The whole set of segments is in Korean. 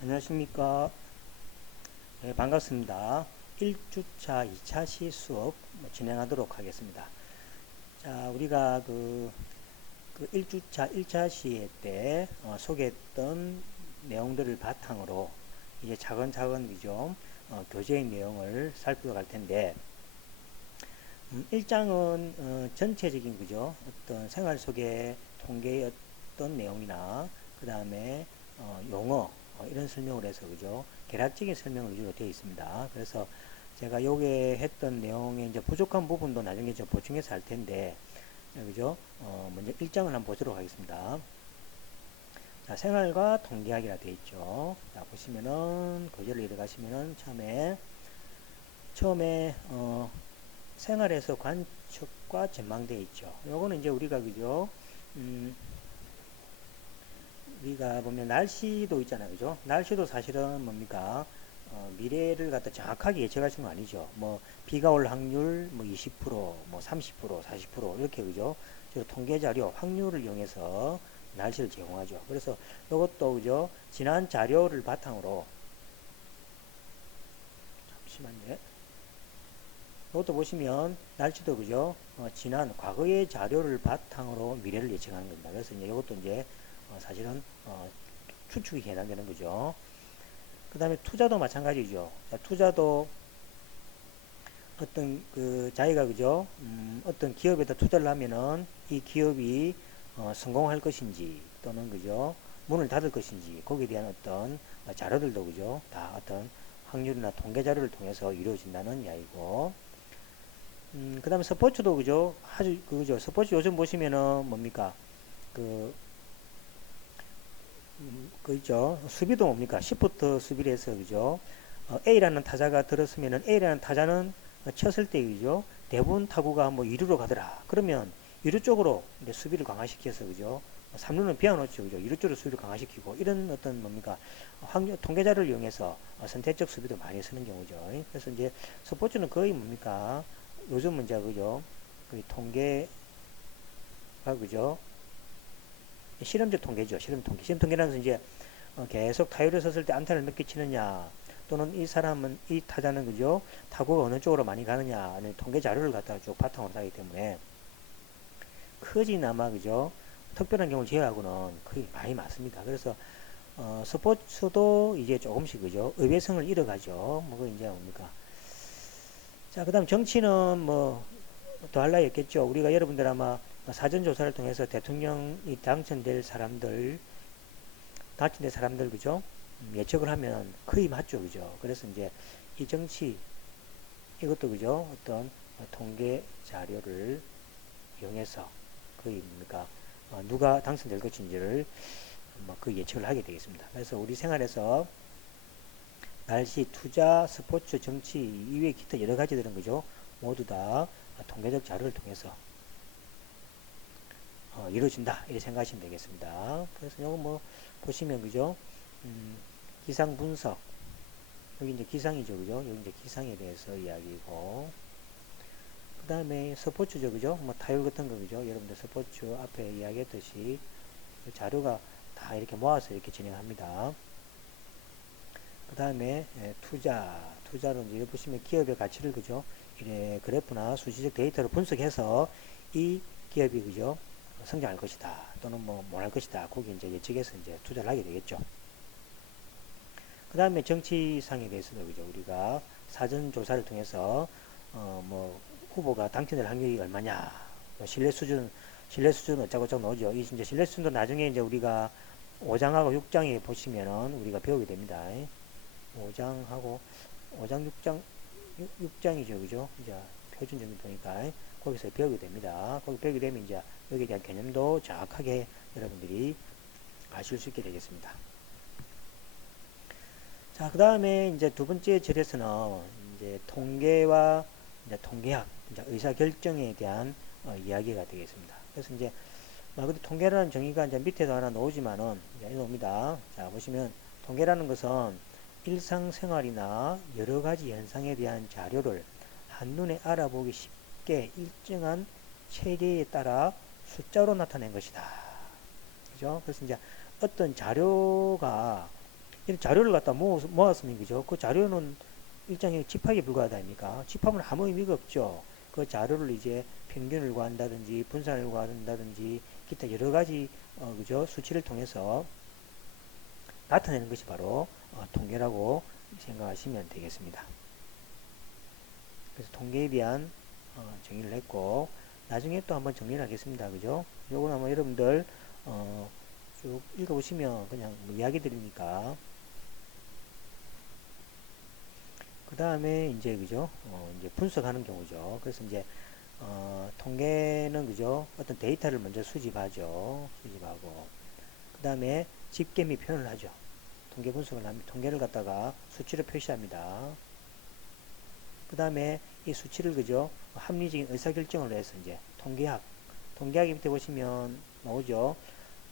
안녕하십니까. 네, 반갑습니다. 1주차 2차 시 수업 진행하도록 하겠습니다. 자, 우리가 그 1주차 1차 시에 때 소개했던 내용들을 바탕으로 이제 차근차근 좀 교재의 내용을 살펴갈 텐데, 1장은 전체적인 그죠? 어떤 생활 속의 통계의 어떤 내용이나 그 다음에 용어 이런 설명을 해서 그죠? 개략적인 설명을 위주로 되어 있습니다. 그래서 제가 요게 했던 내용에 이제 부족한 부분도 나중에 좀 보충해서 할 텐데, 그죠? 먼저 1장을 한번 보도록 하겠습니다. 자, 생활과 통계학이라 되어 있죠. 자, 보시면은 교재를 이어가시면은 처음에 생활에서 관측과 전망되어 있죠. 요거는 이제 우리가 그죠? 음, 우리가 보면 날씨도 있잖아요. 그죠? 날씨도 사실은 뭡니까? 미래를 갖다 정확하게 예측할 수는 아니죠. 뭐, 비가 올 확률, 뭐 20%, 뭐 30%, 40% 이렇게 그죠? 저 통계 자료, 확률을 이용해서 날씨를 제공하죠. 그래서 이것도 그죠? 지난 자료를 바탕으로, 잠시만요. 이것도 보시면 날씨도 그죠? 지난 과거의 자료를 바탕으로 미래를 예측하는 겁니다. 그래서 이제 이것도 이제 사실은 추측이 해당되는 거죠. 그 다음에 투자도 마찬가지죠. 자, 투자도 어떤 그 자기가 그죠? 어떤 기업에다 투자를 하면은 이 기업이 성공할 것인지 또는 그죠? 문을 닫을 것인지 거기에 대한 어떤 자료들도 그죠? 다 어떤 확률이나 통계 자료를 통해서 이루어진다는 이야기고, 그 다음에 스포츠도 그죠? 아주 그죠? 스포츠 요즘 보시면은 뭡니까? 그, 그 있죠? 수비도 뭡니까? 시프트 수비를 해서 그죠? A라는 타자가 들었으면은 A라는 타자는 쳤을 때 그죠? 대부분 타구가 뭐 2루로 가더라. 그러면 2루 쪽으로 이제 수비를 강화시켜서 그죠? 3루는 비워놓죠. 그죠? 2루 쪽으로 수비를 강화시키고 이런 어떤 뭡니까? 확률, 통계자를 이용해서 선택적 수비도 많이 쓰는 경우죠. 그래서 이제 스포츠는 거의 뭡니까? 요즘은 이제 그죠? 그 통계가 그죠? 실험적 통계죠. 실험 통계. 실험 통계라는 것은 이제 계속 타율을 섰을 때 안타를 몇 개 치느냐, 또는 이 사람은 이 타자는 그죠 타구가 어느 쪽으로 많이 가느냐는 통계 자료를 갖다가 쭉 바탕으로 하기 때문에 크지나마 그죠 특별한 경우를 제외하고는 거의 많이 맞습니다. 그래서 스포츠도 이제 조금씩 그죠 의외성을 잃어가죠. 뭐 이제 뭡니까? 자, 그다음 정치는 뭐 더할 나위 없겠죠. 우리가 여러분들 아마 사전 조사를 통해서 대통령이 당선될 사람들 그죠? 예측을 하면 거의 맞죠, 그죠? 그래서 이제 이 정치 이것도 그죠? 어떤 통계 자료를 이용해서 거의 뭡니까? 누가 당선될 것인지를 그 예측을 하게 되겠습니다. 그래서 우리 생활에서 날씨, 투자, 스포츠, 정치 이외에 기타 여러 가지들은 그죠? 모두 다 통계적 자료를 통해서 이루어진다 이렇게 생각하시면 되겠습니다. 그래서 이거 뭐 보시면 그죠? 음, 기상 분석 여기 이제 기상이죠, 그죠? 여기 이제 기상에 대해서 이야기고, 그 다음에 스포츠죠, 그죠? 뭐 타율 같은 거, 그죠? 여러분들 스포츠 앞에 이야기했듯이 자료가 다 이렇게 모아서 이렇게 진행합니다. 그 다음에 투자는 이제 보시면 기업의 가치를, 그죠? 이래 그래프나 수치적 데이터를 분석해서 이 기업이, 그죠? 성장할 것이다, 또는 뭐 못할 것이다. 거기 이제 예측해서 이제 투자를 하게 되겠죠. 그 다음에 정치상에 대해서도 그죠 우리가 사전 조사를 통해서 뭐 후보가 당선될 확률이 얼마냐, 뭐 신뢰 수준 어쩌고저쩌고 나오죠. 이 이제 신뢰 수준도 나중에 이제 우리가 5장하고 6장에 보시면은 우리가 배우게 됩니다. 5장하고 5장 6장이죠, 그죠? 이제 표준 정도니까 거기서 배우게 됩니다. 거기 배우게 되면 이제 여기에 대한 개념도 정확하게 여러분들이 아실 수 있게 되겠습니다. 자, 그 다음에 이제 두 번째 절에서는 이제 통계와 이제 통계학, 이제 의사결정에 대한 이야기가 되겠습니다. 그래서 이제 말 그대로 통계라는 정의가 이제 밑에도 하나 나오지만은 이제 나옵니다. 자, 보시면 통계라는 것은 일상생활이나 여러 가지 현상에 대한 자료를 한눈에 알아보기 쉽게 일정한 체계에 따라 숫자로 나타낸 것이다. 그죠? 그래서 이제 어떤 자료가 이런 자료를 갖다 모았으면, 그죠? 그 자료는 일종의 집합에 불과하다 아닙니까? 집합은 아무 의미가 없죠. 그 자료를 이제 평균을 구한다든지, 분산을 구한다든지, 기타 여러 가지, 그죠? 수치를 통해서 나타내는 것이 바로 통계라고 생각하시면 되겠습니다. 그래서 통계에 대한 정의를 했고, 나중에 또 한번 정리를 하겠습니다. 그죠? 요거는 아마 여러분들 쭉 읽어보시면 그냥 뭐 이야기 드리니까. 그 다음에 이제 그죠? 이제 분석하는 경우죠. 그래서 이제 통계는 그죠? 어떤 데이터를 먼저 수집하죠. 수집하고 그 다음에 집계 및 표현을 하죠. 통계 분석을 합니다. 통계를 갖다가 수치로 표시합니다. 그 다음에 이 수치를 그죠? 합리적인 의사결정을 해서 이제 통계학 밑에 보시면 나오죠.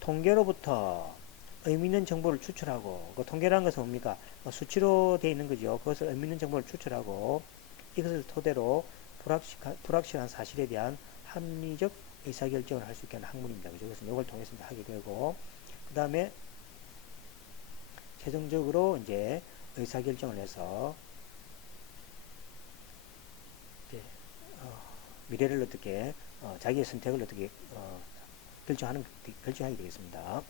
통계로부터 의미 있는 정보를 추출하고, 그 통계라는 것은 뭡니까? 수치로 되어 있는 거죠. 그것을 의미 있는 정보를 추출하고 이것을 토대로 불확실한 사실에 대한 합리적 의사결정을 할 수 있게 하는 학문입니다. 그죠? 그래서 이걸 통해서 하게 되고, 그 다음에 최종적으로 이제 의사결정을 해서 이제 미래를 어떻게 자기의 선택을 어떻게 결정하게 되겠습니다.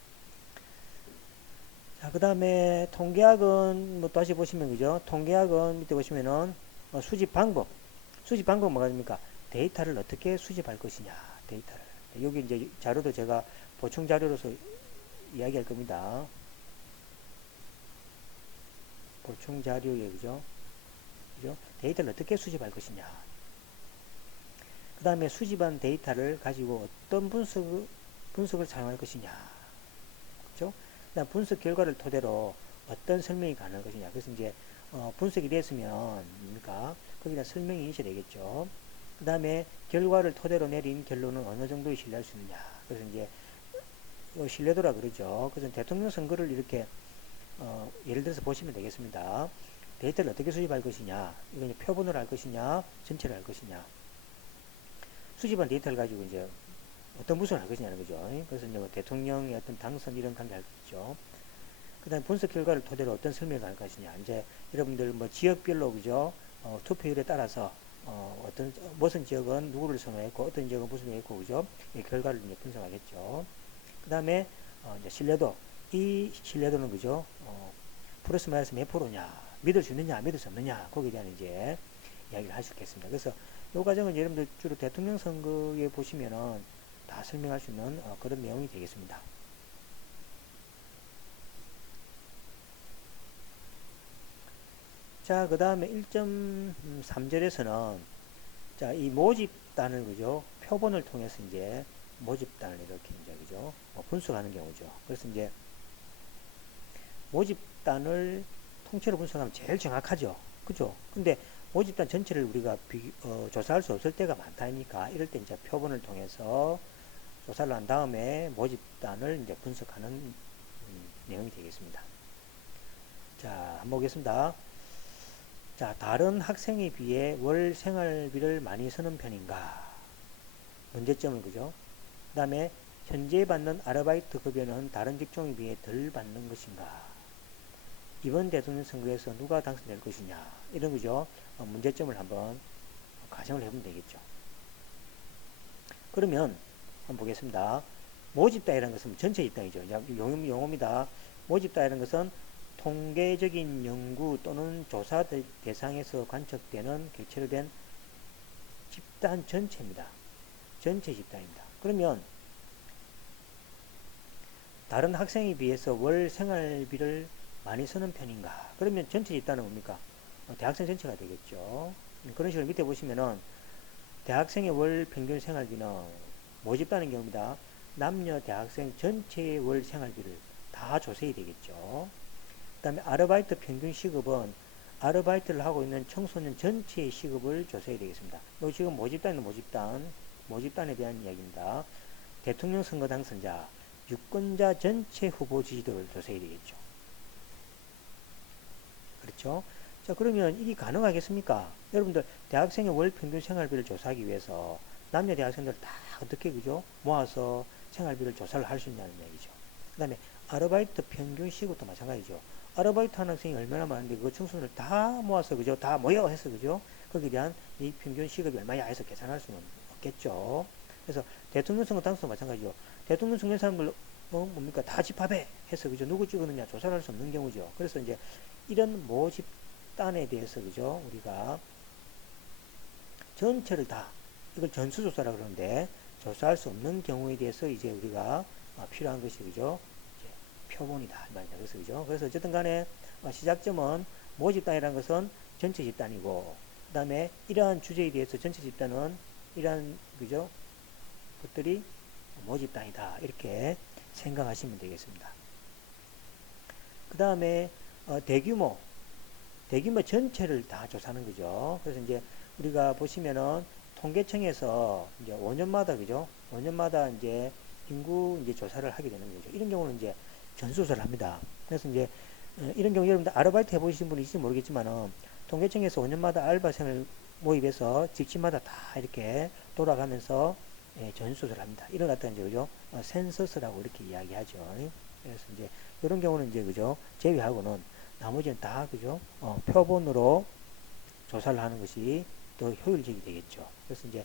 자, 그 다음에 통계학은 뭐 다시 보시면 그죠? 통계학은 밑에 보시면은 수집 방법 뭐가 됩니까? 데이터를 어떻게 수집할 것이냐, 데이터를. 여기 이제 자료도 제가 보충 자료로서 이야기할 겁니다. 보충 자료에 그죠? 데이터를 어떻게 수집할 것이냐. 그 다음에 수집한 데이터를 가지고 어떤 분석을 사용할 것이냐. 그죠? 그다음 분석 결과를 토대로 어떤 설명이 가능할 것이냐. 그래서 이제 분석이 됐으면 뭡니까? 거기다 설명이 있어야 되겠죠. 그 다음에 결과를 토대로 내린 결론은 어느 정도에 신뢰할 수 있느냐. 그래서 이제 신뢰도라 그러죠. 그래서 대통령 선거를 이렇게 예를 들어서 보시면 되겠습니다. 데이터를 어떻게 수집할 것이냐. 이건 표본으로 할 것이냐, 전체를 할 것이냐. 수집한 데이터를 가지고 이제 어떤 분석을 할 것이냐는 거죠. 그래서 이제 뭐 대통령의 어떤 당선 이런 관계 할 것이죠. 그 다음에 분석 결과를 토대로 어떤 설명을 할 것이냐. 이제 여러분들 뭐 지역별로 그죠. 투표율에 따라서 어떤 무슨 지역은 누구를 선호했고 어떤 지역은 무슨 했고 그죠. 이 결과를 이제 분석하겠죠. 그 다음에 이제 신뢰도. 이 신뢰도는 그죠. 플러스 마이너스 몇 프로냐. 믿을 수 있느냐, 믿을 수 없느냐. 거기에 대한 이제 이야기를 할 수 있겠습니다. 그래서 이 과정은 여러분들 주로 대통령 선거에 보시면은 다 설명할 수 있는 그런 내용이 되겠습니다. 자, 그 다음에 1.3절에서는 자, 이 모집단을 그죠? 표본을 통해서 이제 모집단을 이렇게 이제 그죠? 분석하는 경우죠. 그래서 이제 모집단을 통째로 분석하면 제일 정확하죠. 그죠? 근데 모집단 전체를 우리가 조사할 수 없을 때가 많다니까 이럴 때 이제 표본을 통해서 조사를 한 다음에 모집단을 이제 분석하는 내용이 되겠습니다. 자, 한번 보겠습니다. 자, 다른 학생에 비해 월 생활비를 많이 쓰는 편인가? 문제점을 그죠? 그 다음에 현재 받는 아르바이트 급여는 다른 직종에 비해 덜 받는 것인가? 이번 대통령 선거에서 누가 당선될 것이냐? 이런 거죠. 문제점을 한번 가정을 해보면 되겠죠. 그러면 한번 보겠습니다. 모집단이라는 것은 전체 입단이죠. 용어입니다. 모집단이라는 것은 통계적인 연구 또는 조사 대상에서 관측되는 객체로 된 집단 전체입니다. 전체 집단입니다. 그러면 다른 학생에 비해서 월 생활비를 많이 쓰는 편인가? 그러면 전체 집단은 뭡니까? 대학생 전체가 되겠죠. 그런 식으로 밑에 보시면은 대학생의 월 평균 생활비는 모집단의 경우입니다. 남녀 대학생 전체의 월 생활비를 다 조사해야 되겠죠. 그 다음에 아르바이트 평균 시급은 아르바이트를 하고 있는 청소년 전체의 시급을 조사해야 되겠습니다. 요 지금 모집단은 모집단에 대한 이야기입니다. 대통령 선거 당선자, 유권자 전체 후보 지지도를 조사해야 되겠죠. 그렇죠? 자, 그러면 이게 가능하겠습니까? 여러분들 대학생의 월 평균 생활비를 조사하기 위해서 남녀 대학생들 다 어떻게 그죠? 모아서 생활비를 조사를 할 수 있냐는 얘기죠. 그 다음에 아르바이트 평균 시급도 마찬가지죠. 아르바이트 하는 학생이 얼마나 많은데 그거 청소년을 다 모아서 그죠? 다 모여 해서 그죠? 거기에 대한 이 평균 시급이 얼마야 해서 계산할 수는 없겠죠. 그래서 대통령 선거 당선도 마찬가지죠. 대통령 선거 사람들 뭡니까 다 집합해 해서 그죠? 누구 찍었느냐 조사를 할 수 없는 경우죠. 그래서 이제 이런 모집단에 대해서 그죠? 우리가 전체를 다 이걸 전수조사라 그러는데 조사할 수 없는 경우에 대해서 이제 우리가 필요한 것이 그죠? 표본이다 말이다. 그래서 그죠? 그래서 어쨌든 간에 시작점은 모집단이라는 것은 전체 집단이고 그다음에 이러한 주제에 대해서 전체 집단은 이러한 그죠? 것들이 모집단이다. 이렇게 생각하시면 되겠습니다. 그다음에 대규모 전체를 다 조사하는 거죠. 그래서 이제 우리가 보시면은 통계청에서 이제 5년마다 그죠? 5년마다 이제 인구 이제 조사를 하게 되는 거죠. 이런 경우는 이제 전수조사를 합니다. 그래서 이제 이런 경우 여러분들 아르바이트 해보신 분이 있을지 모르겠지만은 통계청에서 5년마다 알바생을 모집해서 직지마다 다 이렇게 돌아가면서 전수조사를 합니다. 이런 갖다 이제 그죠? 센서스라고 이렇게 이야기하죠. 그래서 이제 이런 경우는 이제 그죠? 제외하고는 나머지는 다 그죠? 표본으로 조사를 하는 것이 더 효율적이 되겠죠. 그래서 이제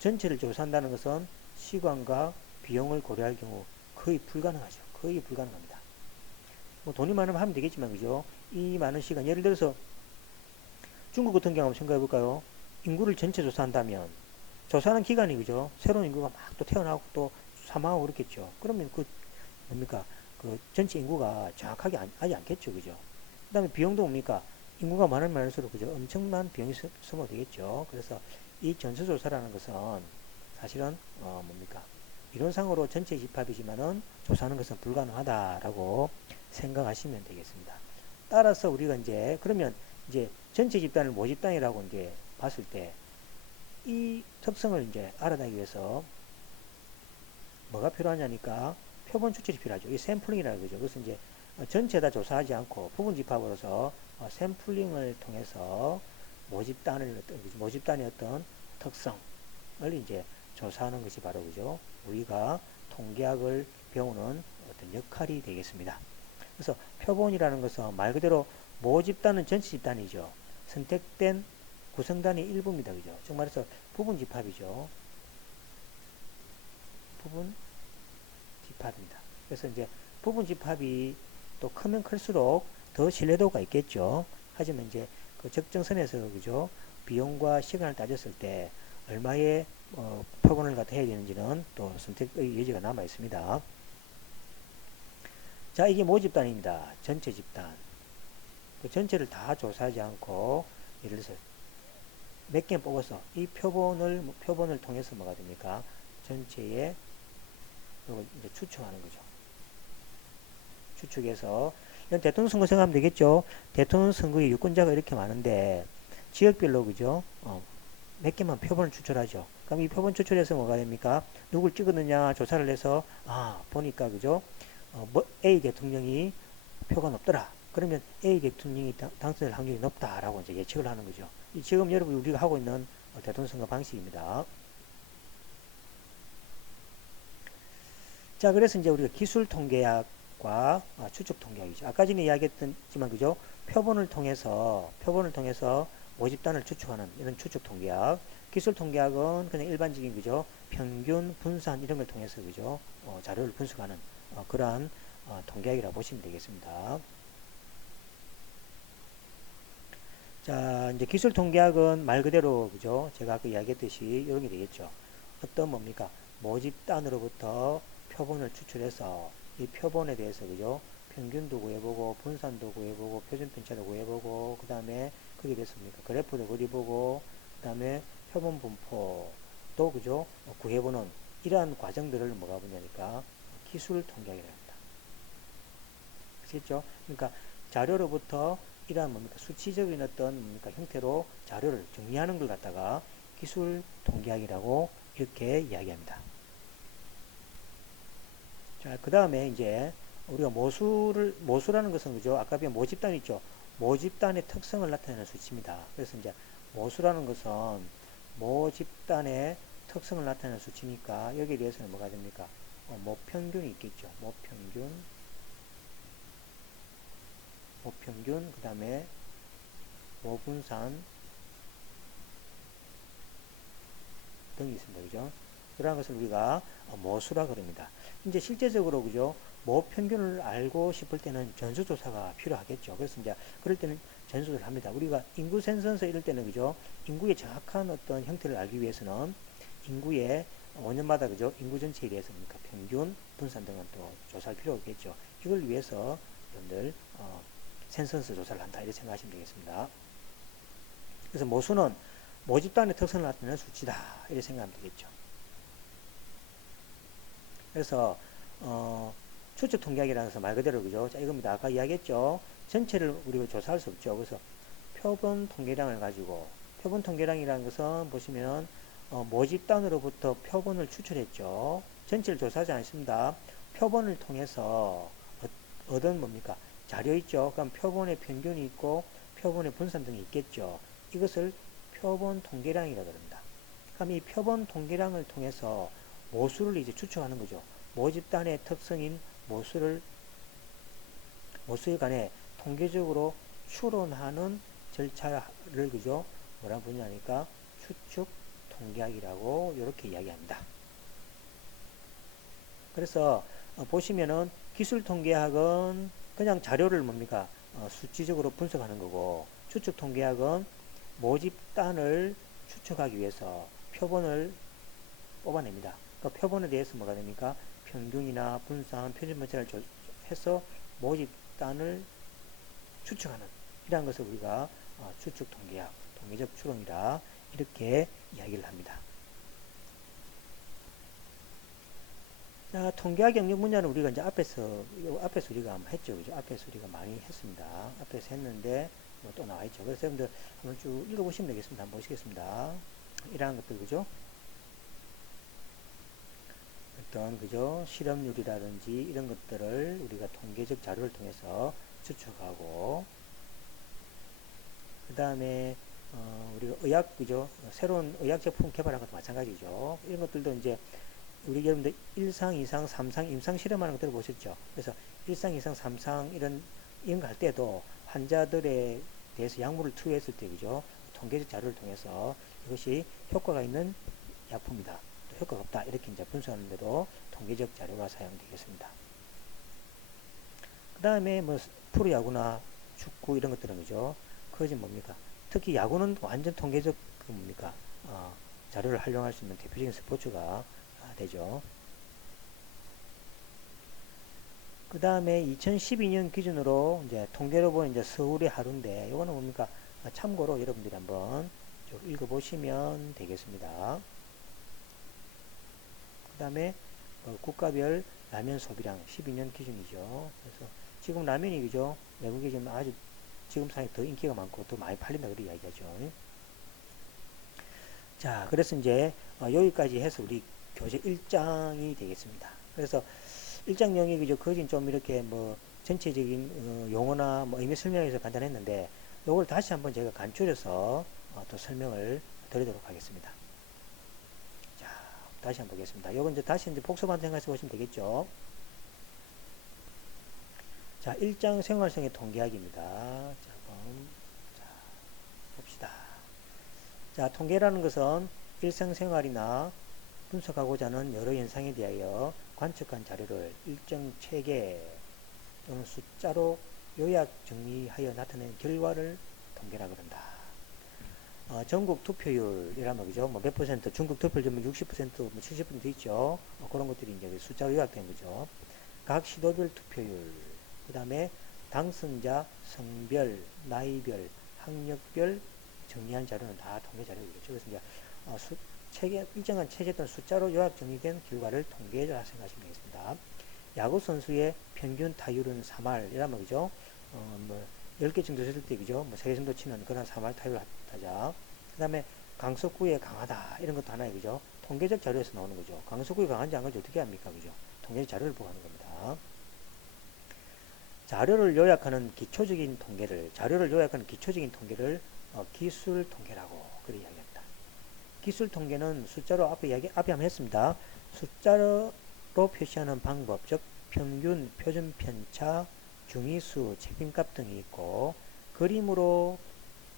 전체를 조사한다는 것은 시간과 비용을 고려할 경우 거의 불가능하죠. 거의 불가능합니다. 뭐 돈이 많으면 하면 되겠지만 그죠? 이 많은 시간 예를 들어서 중국 같은 경우 한번 생각해 볼까요? 인구를 전체 조사한다면 조사하는 기간이 그죠? 새로운 인구가 막 또 태어나고 또 사망하고 그렇겠죠. 그러면 그 뭡니까? 그 전체 인구가 정확하게 하지 않겠죠. 그죠? 그 다음에 비용도 뭡니까? 인구가 많으면 많을수록 그죠? 엄청난 비용이 소모되겠죠. 그래서 이 전수조사라는 것은 사실은 뭡니까? 이론상으로 전체 집합이지만은 조사하는 것은 불가능하다라고 생각하시면 되겠습니다. 따라서 우리가 이제 그러면 이제 전체 집단을 모집단이라고 이제 봤을 때 이 특성을 이제 알아내기 위해서 뭐가 필요하냐니까 표본 추출이 필요하죠. 이 샘플링이라는 거죠. 그래서 이제 전체 다 조사하지 않고 부분 집합으로서 샘플링을 통해서 모집단의 어떤 특성을 이제 조사하는 것이 바로 그죠. 우리가 통계학을 배우는 어떤 역할이 되겠습니다. 그래서 표본이라는 것은 말 그대로 모집단은 전체 집단이죠. 선택된 구성단의 일부입니다. 그죠? 즉 말해서 부분 집합이죠. 부분 집합입니다. 그래서 이제 부분 집합이 또 크면 클수록 더 신뢰도가 있겠죠. 하지만 이제 그 적정선에서 그죠? 비용과 시간을 따졌을 때 얼마의 표본을 갖다 해야 되는지는 또 선택의 여지가 남아 있습니다. 자, 이게 모집단입니다. 전체 집단. 그 전체를 다 조사하지 않고 예를 들어서 몇 개 뽑아서 이 표본을 통해서 뭐가 됩니까? 전체에 이제 추측하는 거죠. 추측해서 이런 대통령 선거 생각하면 되겠죠. 대통령 선거에 유권자가 이렇게 많은데 지역별로 그죠? 몇 개만 표본을 추출하죠. 그럼 이 표본 추출해서 뭐가 됩니까? 누굴 찍었느냐 조사를 해서 보니까 그죠? A 대통령이 표가 높더라. 그러면 A 대통령이 당선될 확률이 높다라고 이제 예측을 하는 거죠. 지금 여러분 우리가 하고 있는 대통령 선거 방식입니다. 자, 그래서 이제 우리가 기술 통계학과 추측 통계학이죠. 아까 전에 이야기했지만 그죠? 표본을 통해서 모집단을 추측하는 이런 추측 통계학. 기술 통계학은 그냥 일반적인 그죠? 평균, 분산 이런 걸 통해서 그죠? 자료를 분석하는 그러한 통계학이라고 보시면 되겠습니다. 자, 이제 기술 통계학은 말 그대로 그죠? 제가 아까 이야기했듯이 이런 게 되겠죠. 어떤 뭡니까? 모집단으로부터 표본을 추출해서 이 표본에 대해서 그죠? 평균도 구해보고 분산도 구해보고 표준 편차도 구해보고 그 다음에 거기에 대해서 뭡니까? 그래프도 그려보고 그 다음에 표본 분포도 그죠? 구해보는 이러한 과정들을 뭐가 보냐니까 기술 통계학이라고 합니다. 아시겠죠? 그러니까 자료로부터 이러한 뭡니까? 수치적인 어떤 뭡니까? 형태로 자료를 정리하는 걸 갖다가 기술 통계학이라고 이렇게 이야기합니다. 자, 그 다음에 이제 우리가 모수라는 것은 그죠? 아까 보면 모집단 있죠? 모집단의 특성을 나타내는 수치입니다. 그래서 이제 모수라는 것은 모집단의 특성을 나타내는 수치니까 여기에 대해서는 뭐가 됩니까? 모평균이 있겠죠. 모평균. 모평균, 그 다음에 모분산 등이 있습니다. 그죠? 그러한 것을 우리가 모수라 그럽니다. 이제 실제적으로 그죠? 모평균을 알고 싶을 때는 전수조사가 필요하겠죠. 그래서 이제 그럴 때는 전수조사를 합니다. 우리가 인구 센서스 이럴 때는 그죠? 인구의 정확한 어떤 형태를 알기 위해서는 인구의 5년마다 그죠? 인구 전체에 대해서 그러니까 평균, 분산 등은 또 조사할 필요가 있겠죠. 이걸 위해서 여러분들 센서스 조사를 한다 이렇게 생각하시면 되겠습니다. 그래서 모수는 모집단의 특성을 나타내는 수치다 이렇게 생각하면 되겠죠. 그래서 추측 통계학이라는 것은 말 그대로 그죠? 자, 이겁니다. 아까 이야기했죠. 전체를 우리가 조사할 수 없죠. 그래서 표본 통계량을 가지고 표본 통계량이라는 것은 보시면 모집단으로부터 표본을 추출했죠. 전체를 조사하지 않습니다. 표본을 통해서 얻은 뭡니까? 자료 있죠. 그럼 표본의 평균이 있고 표본의 분산 등이 있겠죠. 이것을 표본 통계량이라고 합니다. 그럼 이 표본 통계량을 통해서 모수를 이제 추측하는 거죠. 모집단의 특성인 모수에 관해 통계적으로 추론하는 절차를 그죠? 뭐라 부르냐니까 추측 통계학이라고 이렇게 이야기합니다. 그래서 보시면은 기술 통계학은 그냥 자료를 뭡니까? 수치적으로 분석하는 거고 추측 통계학은 모집단을 추측하기 위해서 표본을 뽑아냅니다. 그러니까 표본에 대해서 뭐가 됩니까? 평균이나 분산, 표준분차를 해서 모집단을 추측하는 이러한 것을 우리가 추측 통계학, 통계적 추론이라 이렇게 이야기를 합니다. 자, 통계학 영역 분야는 우리가 이제 앞에서 우리가 한번 했죠. 그죠? 앞에서 우리가 많이 했습니다. 앞에서 했는데 또 나와 있죠. 그래서 여러분들 한번 쭉 읽어보시면 되겠습니다. 한번 보시겠습니다. 이러한 것들, 그죠? 어떤, 그죠? 실업률이라든지 이런 것들을 우리가 통계적 자료를 통해서 추측하고, 그 다음에, 우리가 의학, 그죠? 새로운 의학 제품 개발한 것도 마찬가지죠. 이런 것들도 이제 우리 여러분들 1상, 2상, 3상, 임상 실험하는 거 들어보셨죠? 그래서 1상, 2상, 3상 이런 거 할 때도 환자들에 대해서 약물을 투여했을 때 그죠? 통계적 자료를 통해서 이것이 효과가 있는 약품이다. 또 효과가 없다. 이렇게 이제 분석하는데도 통계적 자료가 사용되겠습니다. 그 다음에 뭐 프로야구나 축구 이런 것들은 그죠? 그것이 뭡니까? 특히 야구는 완전 통계적 그 뭡니까? 자료를 활용할 수 있는 대표적인 스포츠가 되죠. 그 다음에 2012년 기준으로 이제 통계로 보는 이제 서울의 하루인데, 이거는 뭡니까? 참고로 여러분들이 한번 쭉 읽어보시면 되겠습니다. 그 다음에 국가별 라면 소비량 12년 기준이죠. 그래서 지금 라면이 그죠? 외국에 지금 아주 지금 상에 더 인기가 많고 더 많이 팔린다 그렇게 이야기하죠. 자, 그래서 이제 여기까지 해서 우리 교재 1장이 되겠습니다. 그래서 1장 영역이 그죠? 거진 좀 이렇게 뭐 전체적인 용어나 뭐 의미 설명에서 간단했는데 요걸 다시 한번 제가 간추려서 또 설명을 드리도록 하겠습니다. 자, 다시 한번 보겠습니다. 요건 이제 다시 이제 복습한 생각해서 보시면 되겠죠. 자, 1장 생활성의 통계학입니다. 자, 한번 봅시다. 자, 통계라는 것은 일상생활이나 분석하고자 하는 여러 현상에 대하여 관측한 자료를 일정 체계 또는 숫자로 요약 정리하여 나타낸 결과를 통계라고 한다. 전국 투표율이라면 그죠? 뭐 몇 퍼센트, 중국 투표율 60%, 뭐 70% 있죠. 그런 것들이 이제 숫자로 요약된 거죠. 각 시도별 투표율, 그 다음에 당선자 성별, 나이별, 학력별 정리한 자료는 다 통계 자료이겠죠. 그래서 이제 체계, 일정한 체계 또는 숫자로 요약 정리된 결과를 통계라 생각하시면 되겠습니다. 야구 선수의 평균 타율은 3할 이라면 그죠? 뭐 10개 정도 됐을 때 그죠? 뭐 3개 정도 치는 그런 3할 타율을 하자. 그 다음에 강속구에 강하다 이런 것도 하나의 그죠? 통계적 자료에서 나오는 거죠. 강속구에 강한지 안 강한지 어떻게 합니까? 그죠? 통계적 자료를 보고 하는 겁니다. 자료를 요약하는 기초적인 통계를 기술 통계라고 그렇게 이야기합니다. 기술 통계는 숫자로 앞에 한번 했습니다. 숫자로 표시하는 방법, 즉 평균, 표준 편차, 중위수, 책임값 등이 있고 그림으로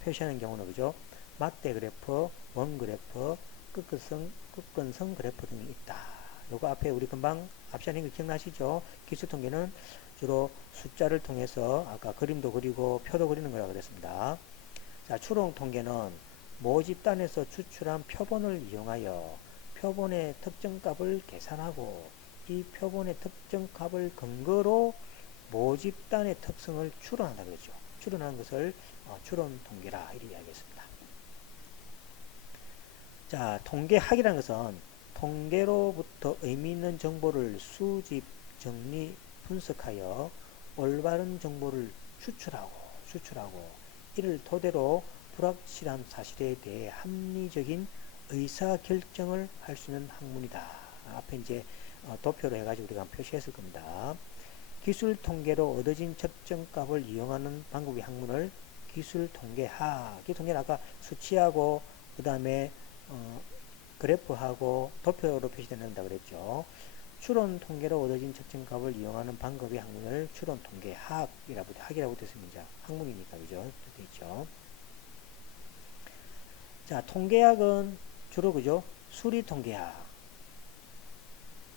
표시하는 경우는 그죠? 막대 그래프, 원 그래프, 끝근성 그래프 등이 있다. 요거 앞에 우리 금방 앞시한 거 기억나시죠? 기술 통계는 주로 숫자를 통해서 아까 그림도 그리고 표도 그리는 거라고 그랬습니다. 자, 추론 통계는 모집단에서 추출한 표본을 이용하여 표본의 특정값을 계산하고 이 표본의 특정값을 근거로 모집단의 특성을 추론한다 그러죠. 추론하는 것을 추론 통계라 이렇게 이야기했습니다. 자, 통계학이라는 것은 통계로부터 의미 있는 정보를 수집, 정리, 분석하여 올바른 정보를 추출하고 이를 토대로 불확실한 사실에 대해 합리적인 의사결정을 할 수 있는 학문이다. 앞에 이제 도표로 해가지고 우리가 표시했을 겁니다. 기술 통계로 얻어진 측정값을 이용하는 방법의 학문을 기술 통계학. 이 통계는 아까 수치하고 그 다음에 그래프하고 도표로 표시된다 그랬죠. 추론 통계로 얻어진 측정값을 이용하는 방법의 학문을 추론 통계학이라고 됐습니다. 학문이니까 그죠? 되어 있죠. 자, 통계학은 주로 그죠? 수리 통계학.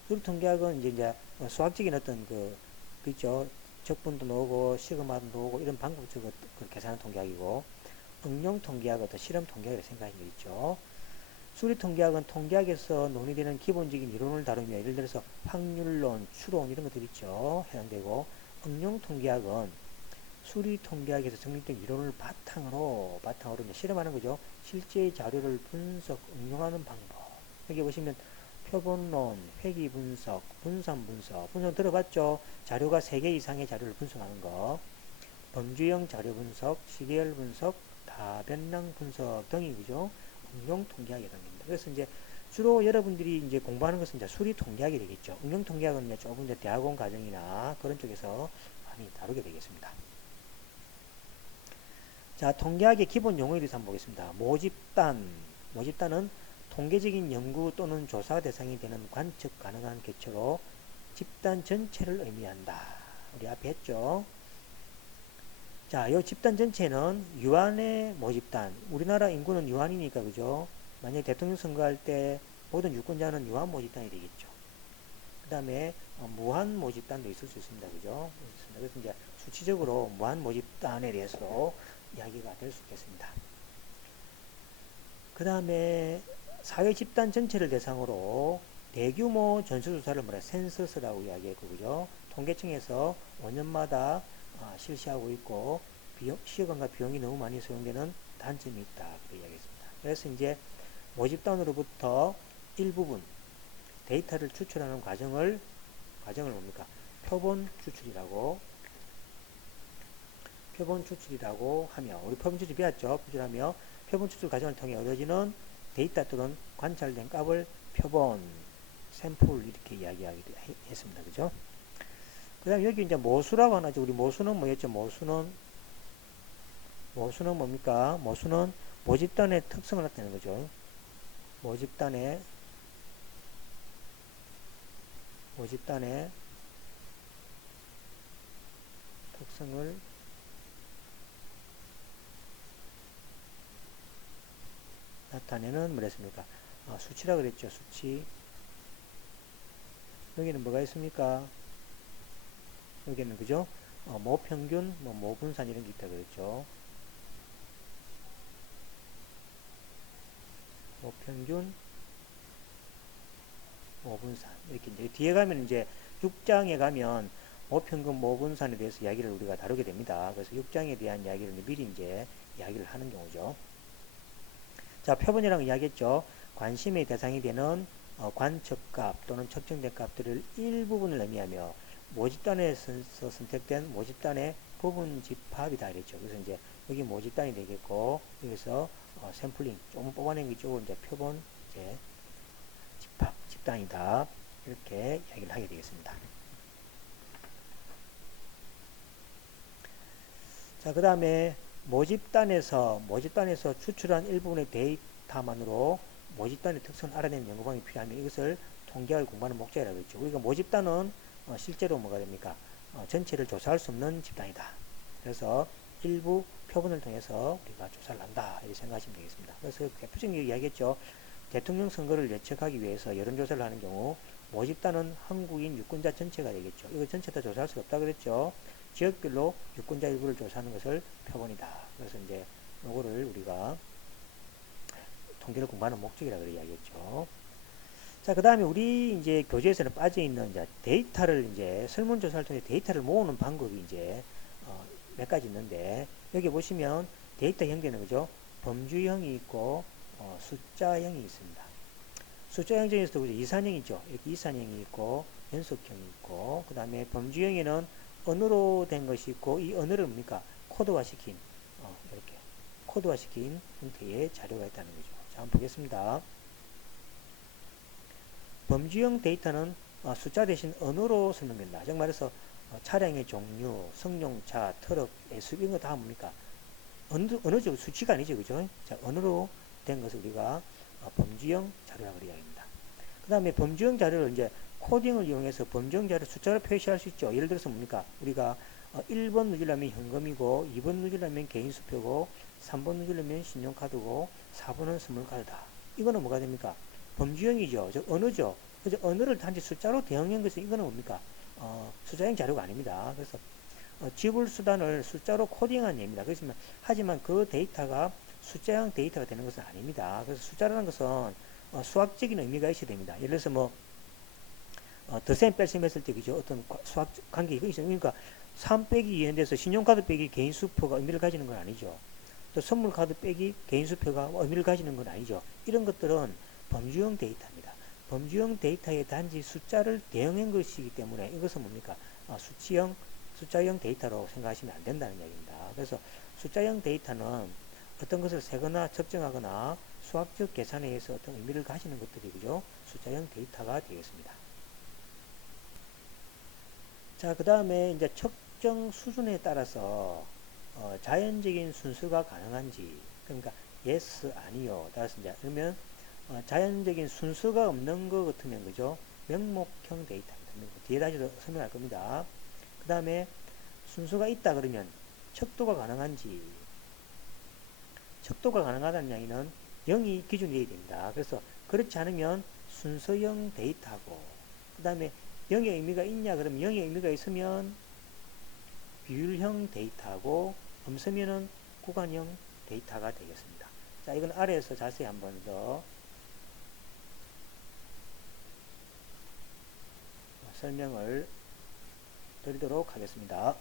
수리 통계학은 이제 수학적인 어떤 그죠? 적분도 나오고 시그마도 나오고 이런 방법적으로 계산하는 통계학이고 응용 통계학은 또 실험 통계학이라고 생각하시면 되겠죠. 수리 통계학은 통계학에서 논의되는 기본적인 이론을 다루며 예를 들어서 확률론, 추론 이런 것들 있죠. 해당되고 응용 통계학은 수리 통계학에서 정립된 이론을 바탕으로 이제 실험하는 거죠. 실제 자료를 분석, 응용하는 방법. 여기 보시면 표본론, 회귀 분석, 분산 분석 들어봤죠? 자료가 3개 이상의 자료를 분석하는 거. 범주형 자료 분석, 시계열 분석, 다변량 분석 등이 그죠? 응용 통계학에 해당됩니다. 그래서 이제 주로 여러분들이 이제 공부하는 것은 이제 수리 통계학이 되겠죠. 응용 통계학은 이제 조금 이제 대학원 과정이나 그런 쪽에서 많이 다루게 되겠습니다. 자, 통계학의 기본 용어에 대해서 한번 보겠습니다. 모집단은 통계적인 연구 또는 조사 대상이 되는 관측 가능한 개체로 집단 전체를 의미한다. 우리 앞에 했죠. 자, 이 집단 전체는 유한의 모집단. 우리나라 인구는 유한이니까 그죠? 만약에 대통령 선거할 때 모든 유권자는 유한 모집단이 되겠죠. 그 다음에 무한 모집단도 있을 수 있습니다. 그죠? 그래서 이제 수치적으로 무한 모집단에 대해서 이야기가 될 수 있겠습니다. 그 다음에 사회 집단 전체를 대상으로 대규모 전수조사를 센서스라고 이야기했고, 그죠? 통계청에서 5년마다 실시하고 있고, 시간과 비용이 너무 많이 소요되는 단점이 있다. 그렇게 이야기했습니다. 그래서 이제 모집단으로부터 일부분 데이터를 추출하는 과정을 뭡니까? 표본 추출이라고 하며, 우리 표본 추출 배웠죠? 표본 추출 과정을 통해 얻어지는 데이터 또는 관찰된 값을 표본, 샘플 이렇게 이야기하기도 했습니다. 그죠? 그 다음에 여기 이제 모수라고 하나죠. 우리 모수는 뭐였죠? 모수는 뭡니까? 모수는 모집단의 특성을 나타내는 거죠. 모집단의 특성을 나타내는 뭐랬습니까? 수치라 그랬죠. 수치. 여기는 뭐가 있습니까? 여기는 그죠? 모평균, 모분산 이런 게 있다 그랬죠. 모평균, 모분산 이렇게 이제 뒤에 가면 이제 6장에 가면 모평균, 모분산에 대해서 이야기를 우리가 다루게 됩니다. 그래서 6장에 대한 이야기를 미리 이제 이야기를 하는 경우죠. 자, 표본이라고 이야기했죠. 관심의 대상이 되는 관측값 또는 측정된 값들을 일부분을 의미하며 모집단에서 선택된 모집단의 부분 집합이다 그랬죠. 그래서 이제 여기 모집단이 되겠고 여기서 샘플링 조금 뽑아낸 게 이쪽으로 이제 표본 이제 집단이다 이렇게 이야기를 하게 되겠습니다. 자, 그 다음에 모집단에서 추출한 일부분의 데이터만으로 모집단의 특성을 알아내는 연구방법이 필요하면 이것을 통계학을 공부하는 목적이라고 했죠. 우리가 모집단은 실제로 뭐가 됩니까? 전체를 조사할 수 없는 집단이다. 그래서 일부 표본을 통해서 우리가 조사를 한다. 이렇게 생각하시면 되겠습니다. 그래서 대표적인 이야기했죠. 대통령 선거를 예측하기 위해서 여론조사를 하는 경우 모집단은 한국인 유권자 전체가 되겠죠. 이거 전체 다 조사할 수 없다 그랬죠. 지역별로 유권자 일부를 조사하는 것을 표본이다. 그래서 이제 요거를 우리가 통계를 공부하는 목적이라 그래 이야기했죠. 자, 그 다음에 우리 이제 교재에서는 빠져 있는 이제 데이터를 이제 설문조사를 통해 데이터를 모으는 방법이 이제 몇 가지 있는데 여기 보시면 데이터 형태는 그죠? 범주형이 있고 숫자형이 있습니다. 숫자형 중에서도 이산형이죠. 이렇게 이산형이 있고 연속형이 있고 그 다음에 범주형에는 언어로 된 것이 있고 이 언어를 뭡니까? 코드화시킨 이렇게 코드화시킨 형태의 자료가 있다는 거죠. 자, 한번 보겠습니다. 범주형 데이터는 숫자 대신 언어로 설명된다. 즉 말해서 차량의 종류, 승용차, 트럭, SUV 이런 거 다 뭡니까? 언어적 수치가 아니죠. 그죠? 자, 언어로 된 것을 우리가 범주형 자료라고 이야기합니다. 그 다음에 범주형 자료를 이제 코딩을 이용해서 범주형 자료 숫자로 표시할 수 있죠. 예를 들어서 뭡니까? 우리가 1번 누르려면 현금이고 2번 누르려면 개인수표고 3번 누르려면 신용카드고 4번은 선물카드다. 이거는 뭐가 됩니까? 범주형이죠. 즉 언어죠. 그래서 언어를 단지 숫자로 대응한 것은 이거는 뭡니까? 숫자형 자료가 아닙니다. 그래서 지불 수단을 숫자로 코딩한 예입니다. 그렇지만 하지만 그 데이터가 숫자형 데이터가 되는 것은 아닙니다. 그래서 숫자라는 것은 수학적인 의미가 있어야 됩니다. 예를 들어서 뭐 덧셈 뺄셈 했을 때 그죠? 어떤 수학 관계가 있어요. 그러니까 3 빼기 2에 대해서 신용카드 빼기 개인수표가 의미를 가지는 건 아니죠. 또 선물카드 빼기 개인수표가 의미를 가지는 건 아니죠. 이런 것들은 범주형 데이터입니다. 범주형 데이터에 단지 숫자를 대응한 것이기 때문에 이것은 뭡니까? 숫자형 데이터로 생각하시면 안 된다는 이야기입니다. 그래서 숫자형 데이터는 어떤 것을 세거나 측정하거나 수학적 계산에 의해서 어떤 의미를 가지는 것들이 그죠? 숫자형 데이터가 되겠습니다. 자, 그 다음에 이제 측정 수준에 따라서 자연적인 순서가 가능한지, 그러니까 yes, 아니요. 따라서 이제 그러면 자연적인 순서가 없는 것 같으면 그죠? 명목형 데이터입니다. 뒤에 다시 설명할 겁니다. 그 다음에 순서가 있다 그러면 척도가 가능한지, 척도가 가능하다는 이야기는 0이 기준이 되어야 됩니다. 그래서 그렇지 않으면 순서형 데이터고, 그 다음에 0의 의미가 있냐 그러면 0의 의미가 있으면 비율형 데이터고 없으면은 구간형 데이터가 되겠습니다. 자, 이건 아래에서 자세히 한번 더 설명을 드리도록 하겠습니다.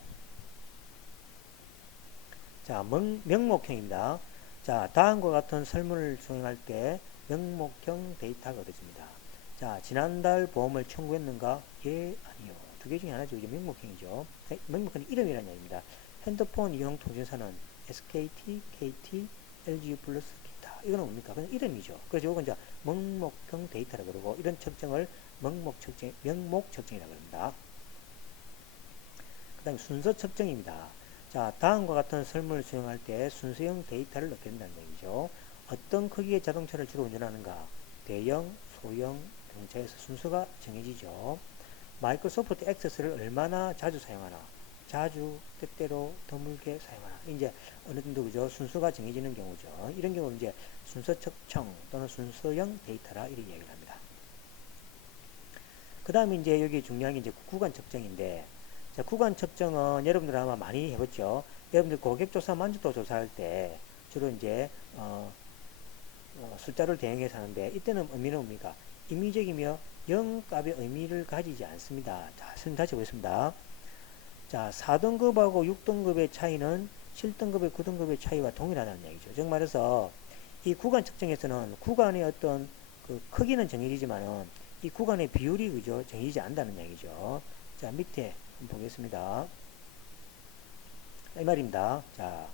자, 명목형입니다. 자, 다음과 같은 설문을 수행할 때 명목형 데이터가 얻어집니다. 자, 지난달 보험을 청구했는가? 예, 아니요. 두 개 중에 하나죠. 이제 명목형이죠. 명목형은 이름이라는 얘기입니다. 핸드폰 이용 통신사는 SKT, KT, LG 플러스 기타. 이거는 뭡니까? 그냥 이름이죠. 그래서 이건 이제 명목형 데이터라고 그러고 이런 측정을 명목 측정이라고 합니다. 그 다음에 순서 측정입니다. 자, 다음과 같은 설문을 수행할 때 순서형 데이터를 넣게 된다는 얘기죠. 어떤 크기의 자동차를 주로 운전하는가? 대형, 소형, 경차에서 순서가 정해지죠. 마이크로소프트 액세스를 얼마나 자주 사용하나? 자주, 때때로, 드물게 사용하나? 이제 어느 정도 그죠? 순서가 정해지는 경우죠. 이런 경우는 이제 순서 측정 또는 순서형 데이터라 이렇게 이야기를 합니다. 그 다음에 이제 여기 중요한 게 이제 구간 측정인데, 자, 구간 측정은 여러분들 아마 많이 해봤죠. 여러분들 고객조사 만족도 조사할 때 주로 이제 숫자를 대응해서 하는데 이때는 의미는 뭡니까? 임의적이며 0값의 의미를 가지지 않습니다. 자, 선생님 다시 보겠습니다. 자, 4등급하고 6등급의 차이는 7등급의 9등급의 차이와 동일하다는 얘기죠. 즉 말해서 이 구간 측정에서는 구간의 어떤 그 크기는 정해지지만은 이 구간의 비율이 그죠? 정해지지 않는다는 얘기죠. 자, 밑에 보겠습니다. 이 말입니다. 자,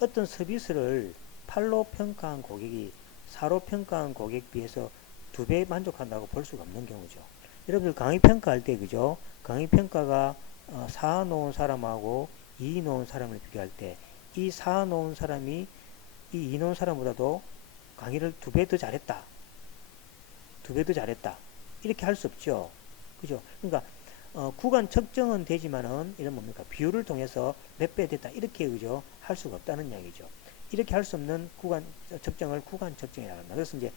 어떤 서비스를 8로 평가한 고객이 4로 평가한 고객 비해서 2배 만족한다고 볼 수가 없는 경우죠. 여러분들 강의 평가할 때 그죠? 강의 평가가 4 놓은 사람하고 2 놓은 사람을 비교할 때 이 4 놓은 사람이 이 2 놓은 사람보다도 강의를 2배 더 잘했다. 2배 더 잘했다. 이렇게 할 수 없죠. 그죠? 그러니까 구간 측정은 되지만은 이런 뭡니까? 비율을 통해서 몇 배 됐다 이렇게 그죠? 할 수가 없다는 이야기죠. 이렇게 할 수 없는 구간 측정을 구간 측정이라고 합니다. 그래서 이제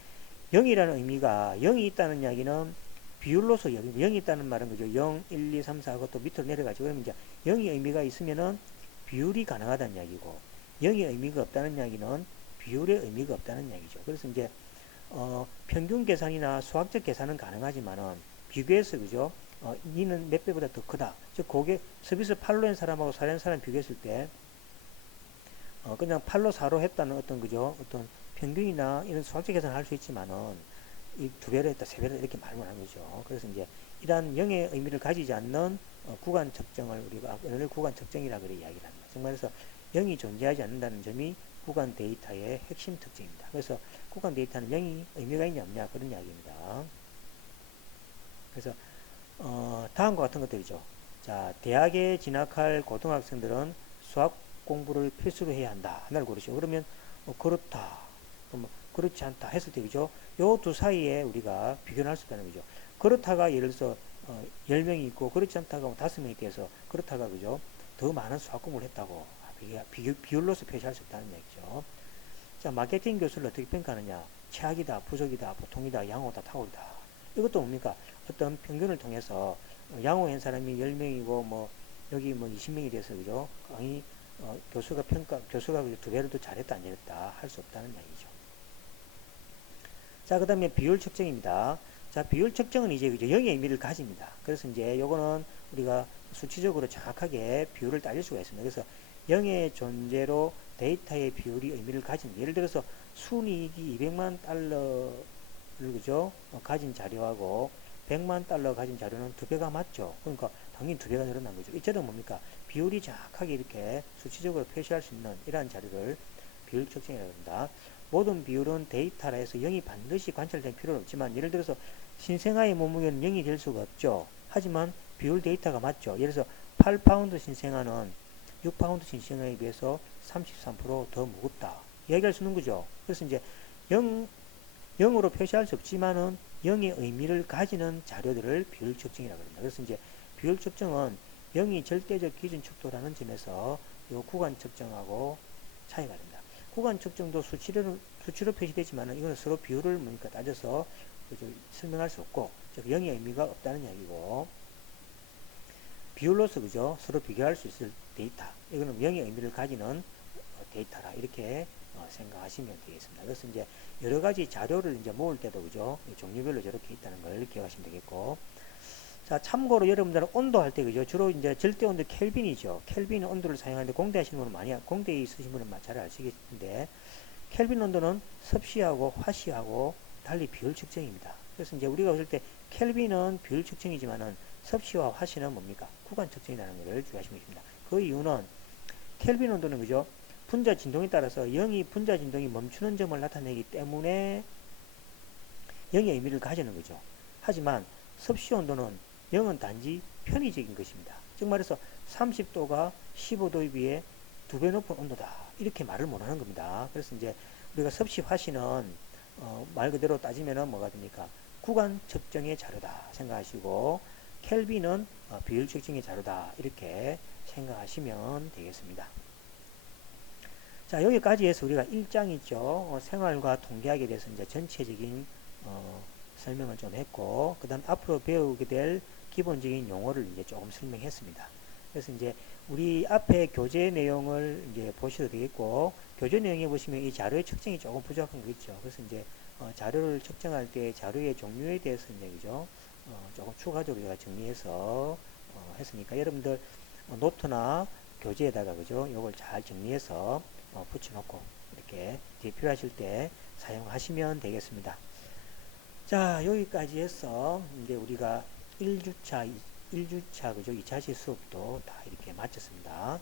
0이라는 의미가 0이 있다는 이야기는 비율로서 0이 있다는 말은 그죠? 0, 1, 2, 3, 4 하고 또 밑으로 내려가죠. 그러면 이제 0이 의미가 있으면은 비율이 가능하다는 이야기고 0이 의미가 없다는 이야기는 비율의 의미가 없다는 이야기죠. 그래서 이제 평균 계산이나 수학적 계산은 가능하지만은 비교해서 그죠? 니는 몇 배보다 더 크다. 즉 고객 서비스 8로 한 사람하고 4로 한 사람 비교했을 때 그냥 8로 4로 했다는 어떤 그죠? 어떤 평균이나 이런 수학적 계산을 할 수 있지만은 이 두 배로 했다, 세 배로 이렇게 말을 하는 거죠. 그래서 이제 이러한 0의 의미를 가지지 않는 구간 측정을 우리가 오늘 구간 측정이라 그래 이야기를 합니다. 정말해서 0이 존재하지 않는다는 점이 구간 데이터의 핵심 특징입니다. 그래서 구간 데이터는 0이 의미가 있냐 없냐 그런 이야기입니다. 그래서 다음과 같은 것들이죠. 자, 대학에 진학할 고등학생들은 수학 공부를 필수로 해야 한다. 하나를 고르시죠. 그러면 그렇다. 그렇지 않다 했을 때 그죠? 요 두 사이에 우리가 비교를 할 수 있다는 거죠. 그렇다가 예를 들어서 10명이 있고 그렇지 않다가 5명이 돼서 그렇다가 그죠? 더 많은 수학 공부를 했다고 비율로서 표시할 수 있다는 얘기죠. 자, 마케팅 교수를 어떻게 평가하느냐? 최악이다, 부족이다, 보통이다, 양호다, 탁월이다. 이것도 뭡니까? 어떤 평균을 통해서 양호한 사람이 10명이고 뭐 여기 뭐 20명이 돼서 그죠? 강의 교수가 두 배를 더 잘했다 안 잘했다 할 수 없다는 얘기죠. 자, 그 다음에 비율 측정입니다. 자, 비율 측정은 이제 0의 의미를 가집니다. 그래서 이제 요거는 우리가 수치적으로 정확하게 비율을 따질 수가 있습니다. 그래서 0의 존재로 데이터의 비율이 의미를 가집니다. 예를 들어서 순이익이 200만 달러를 그죠? 가진 자료하고 100만 달러 가진 자료는 두 배가 맞죠. 그러니까 당연히 두 배가 늘어난 거죠. 이처럼 뭡니까? 비율이 정확하게 이렇게 수치적으로 표시할 수 있는 이러한 자료를 비율 측정이라고 합니다. 모든 비율은 데이터라 해서 0이 반드시 관찰될 필요는 없지만 예를 들어서 신생아의 몸무게는 0이 될 수가 없죠. 하지만 비율 데이터가 맞죠. 예를 들어서 8파운드 신생아는 6파운드 신생아에 비해서 33%더 무겁다. 이야기할 수 있는 거죠. 그래서 이제 0으로 표시할 수 없지만은 0의 의미를 가지는 자료들을 비율 측정이라고 합니다. 그래서 이제 비율 측정은 0이 절대적 기준 척도라는 점에서 이 구간 측정하고 차이가 됩니다. 구간 측정도 수치로 표시되지만 이거는 서로 비율을 뭐니까 따져서 설명할 수 없고 즉 0의 의미가 없다는 이야기고 비율로서 그죠 서로 비교할 수 있을 데이터 이거는 0의 의미를 가지는 데이터라 이렇게 생각하시면 되겠습니다. 그래서 이제 여러 가지 자료를 이제 모을 때도 그죠 종류별로 저렇게 있다는 걸 기억하시면 되겠고 자, 참고로 여러분들은 온도 할 때 그죠 주로 이제 절대 온도 켈빈이죠. 켈빈 온도를 사용하는데 공대 하시는 분은 많이 공대에 있으신 분은 잘 아시겠는데 켈빈 온도는 섭씨하고 화씨하고 달리 비율 측정입니다. 그래서 이제 우리가 봤을 때 켈빈은 비율 측정이지만은 섭씨와 화씨는 뭡니까? 구간 측정이라는 것을 주의하시면 됩니다. 그 이유는 켈빈 온도는 그죠 분자 진동에 따라서 0이 분자 진동이 멈추는 점을 나타내기 때문에 0의 의미를 가지는 거죠. 하지만 섭씨 온도는 0은 단지 편의적인 것입니다. 즉 말해서 30도가 15도에 비해 2배 높은 온도다. 이렇게 말을 못하는 겁니다. 그래서 이제 우리가 섭씨 화씨는 말 그대로 따지면은 뭐가 됩니까? 구간 측정의 자료다 생각하시고 켈빈은 비율 측정의 자료다 이렇게 생각하시면 되겠습니다. 자, 여기까지 해서 우리가 1장 있죠. 생활과 통계학에 대해서 이제 전체적인 설명을 좀 했고, 그 다음 앞으로 배우게 될 기본적인 용어를 이제 조금 설명했습니다. 그래서 이제 우리 앞에 교재 내용을 이제 보셔도 되겠고, 교재 내용에 보시면 이 자료의 측정이 조금 부족한 거 있죠. 그래서 이제 자료를 측정할 때 자료의 종류에 대해서 이제 그죠? 조금 추가적으로 제가 정리해서 했으니까 여러분들 노트나 교재에다가 그죠? 요걸 잘 정리해서 붙여놓고 이렇게 뒤에 필요하실 때 사용하시면 되겠습니다. 자, 여기까지 해서 이제 우리가 1주차 그죠? 2차시 수업도 다 이렇게 마쳤습니다.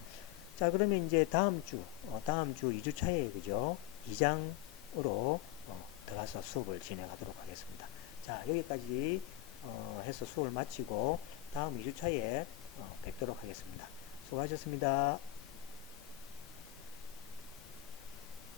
자, 그러면 이제 다음 주 2주차에 그죠? 2장으로 들어가서 수업을 진행하도록 하겠습니다. 자, 여기까지 해서 수업을 마치고 다음 2주차에 뵙도록 하겠습니다. 수고하셨습니다.